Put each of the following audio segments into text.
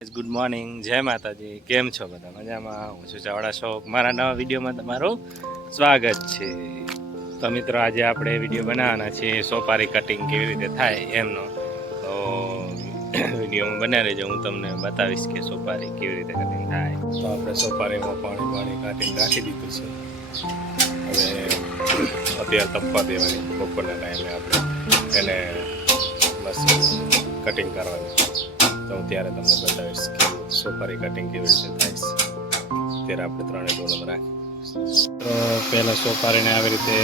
Good morning, જય માતાજી. કેમ છો બધા? મજામાં? હું છું ચાવડા શોક. મારા નવા વિડીયોમાં તમારું સ્વાગત છે. તો મિત્રો, આજે આપણે વિડીયો બનાવવાના છીએ સોપારી કટિંગ કેવી રીતે થાય એમનો. તો વિડીયોમાં બનાવી રહેજો, હું તમને બતાવીશ કે સોપારી કેવી રીતે કટિંગ થાય. તો આપણે સોપારીમાં પાણી કાઢીને રાખી દીધું છે. હવે અત્યારે તપવા દેવાની, બપોરના ટાઈમે આપણે એને બસ કટિંગ કરવાની. તો હું ત્યારે તમને બતાવીશ કે સોપારી કટિંગ કેવી રીતે થાય છે. ત્યારે આપણે 3 ડોલમાં રાખી. તો પહેલાં સોપારીને આવી રીતે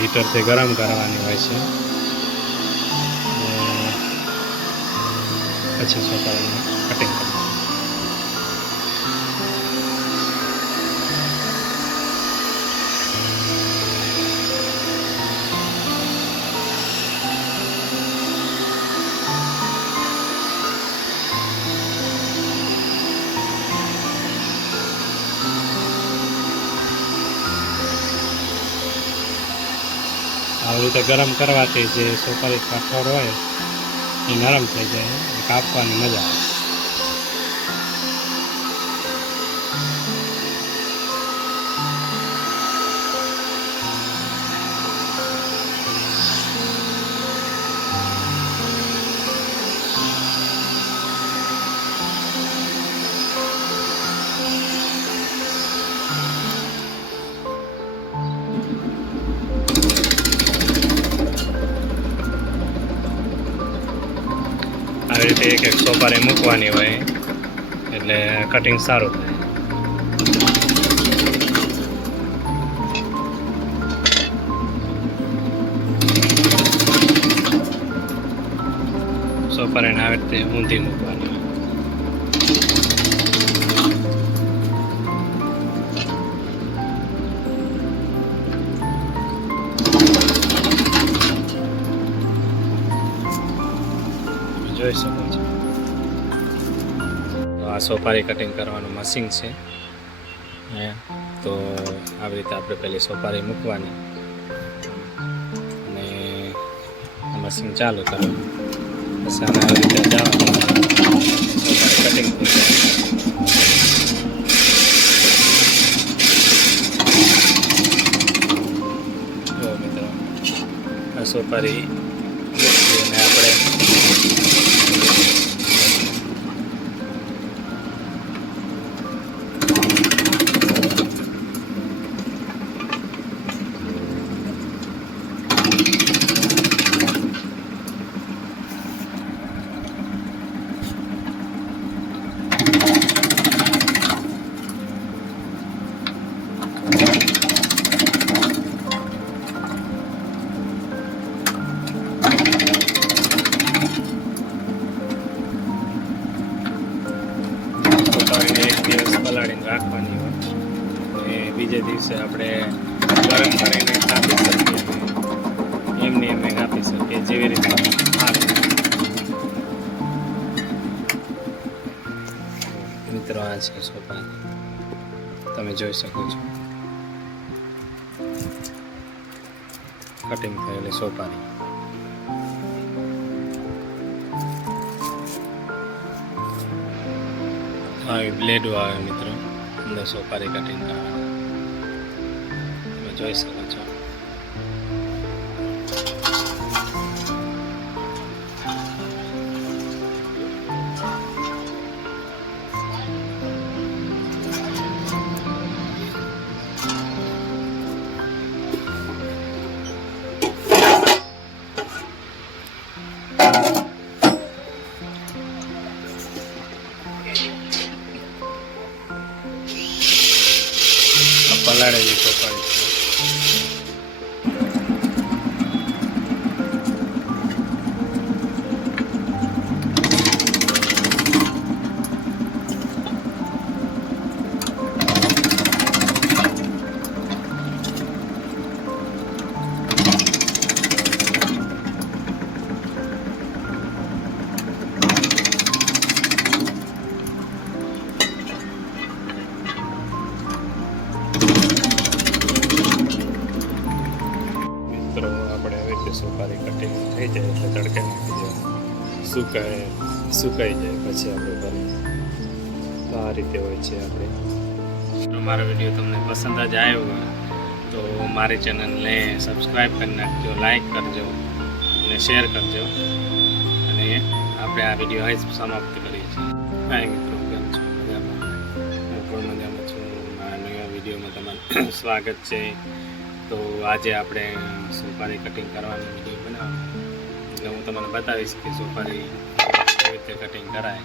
હીટરથી ગરમ કરવાની હોય છે, પછી સોપારીને કટિંગ કરવાની. આવી રીતે ગરમ કરવાથી જે સોપારી કઠોળ હોય એ નરમ થઈ જાય, કાપવાની મજા આવે. આવી રીતે એક સોપારી મૂકવાની હોય એટલે કટિંગ સારું થાય. સોપારીને આવી રીતે ઊંધી મૂકવાની હોય. જોઈ શકો છો. આ સોપારી કટિંગ કરવાનું મશીન છે. તો આવી રીતે આપણે પહેલી સોપારી મૂકવાની અને મશીન ચાલુ કરવાનું. પછી આને આવી રીતે જવાનું, સોપારી કટિંગ થઈ જાય. જો મિત્રો, આ સોપારી મૂકીને આપણે એક દિવસ પલાળીને રાખવાની હોય, એ બીજે દિવસે આપણે ગરમ કરીને કાપી શકીએ. એમની એમ કાપી શકીએ, જેવી રીતે આવે. મિત્રો, આ છે સોપારી, તમે જોઈ શકો છો. કટિંગ થયેલી સોપારી. આવી બ્લેડો આવે મિત્રો, અંદર સોપારી કટિંગ કરવાની. તમે જોઈ શકો છો. પલાળેલી સોપારી છે. સોપારી કટિંગ થઈ જાય એટલે તડકે નાખી દેવાનું, સુકાય. સુકાઈ જાય પછી આપણે ભરીએ. તો આ રીતે હોય છે આપણે. તો મારો વિડીયો તમને પસંદ જ આવ્યો હોય તો મારી ચેનલને સબસ્ક્રાઈબ કરી નાખજો, લાઈક કરજો અને શેર કરજો. અને આપણે આ વિડીયો અહીં જ સમાપ્ત કરીએ છીએ. કાંઈ મિત્રો કેમ છો? મજામાં? હું પણ મજામાં છું. મારા નવા વિડીયોમાં તમારું સ્વાગત છે. તો આજે આપણે સોપારી કટિંગ કરવાનો વિડીયો બનાવવાનો, એટલે હું તમને બતાવીશ કે સોપારી કેવી રીતે કટિંગ કરાય.